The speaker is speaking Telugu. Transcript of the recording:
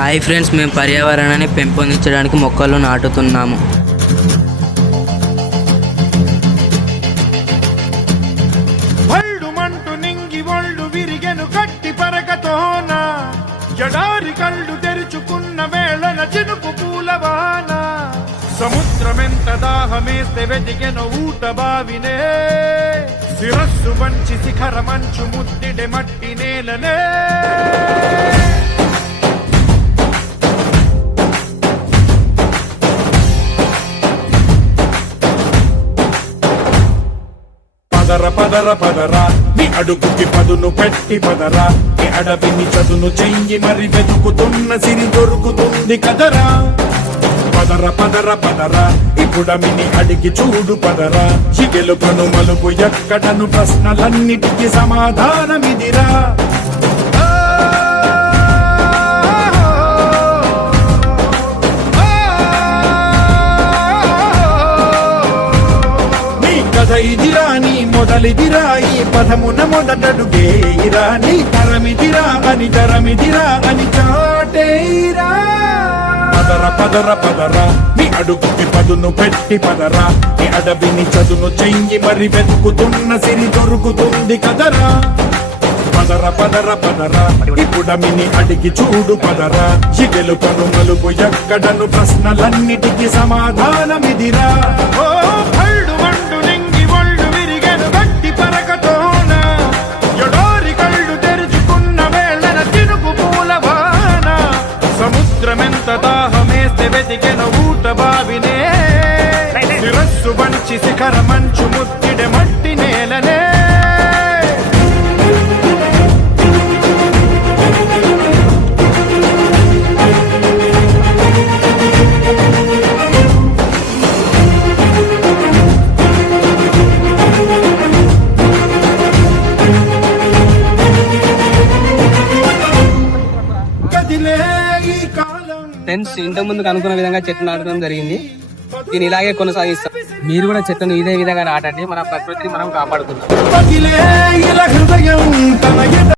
హాయ్ ఫ్రెండ్స్, మేము పర్యావరణాన్ని పెంపొందించడానికి మొక్కలు నాటుతున్నాము. జడారి కళ్ళు తెరుచుకున్న వేళన చినుకు పూలవాన సముద్రమెంత దాహమేస్తే వెతికెను ఊట బావినే శిరస్సు వంచి శిఖర మంచు ముద్దిడే మట్టి నేలనే పదర పదర పదరా నీ అడుగుకి పదును పెట్టి పదరా నీ అడవిని చదును చెయ్యి మరి వెతుకుతున్న సిరి దొరుకుతుంది కదరా. పదర పదర పదరా ఇప్పుడమిని అడిగి చూడు పదరా చిగెలుపను మలుపు ఎక్కడను ప్రశ్నలన్నిటికీ సమాధానమిదిరా. ఇదిరా నీ మొదలిదిరా ఈ పదమున మొదటడుగేయిరా నీ తరమిదిరా అని చాటేరా. పదర పదర పదరా నీ అడుగుకి పదును పెట్టి పదరా నీ అడవిని చదును చెయ్యి మరి వెతుకుతున్న సిరి దొరుకుతుంది కదరా. పదర పదర పదరా ఇప్పుడమిని అడిగి చూడు పదరా చిగెలు పను మలుపు ఎక్కడను ప్రశ్నలన్నిటికీ సమాధానమిదిరా. సముద్రమెంత దాహమేస్తే వెతికెను ఊట బావినే శిరస్సు వంచి శిఖర మంచు ముద్దిడే మట్టి నేలనే. ఫ్రెండ్స్, ఇంతకు ముందుకు అనుకున్న విధంగా చెట్లు నాటడం జరిగింది. దీన్ని ఇలాగే కొనసాగిస్తాం. మీరు కూడా చెట్లను ఇదే విధంగా నాటండి. మన ప్రకృతిని మనం కాపాడుకుందాం.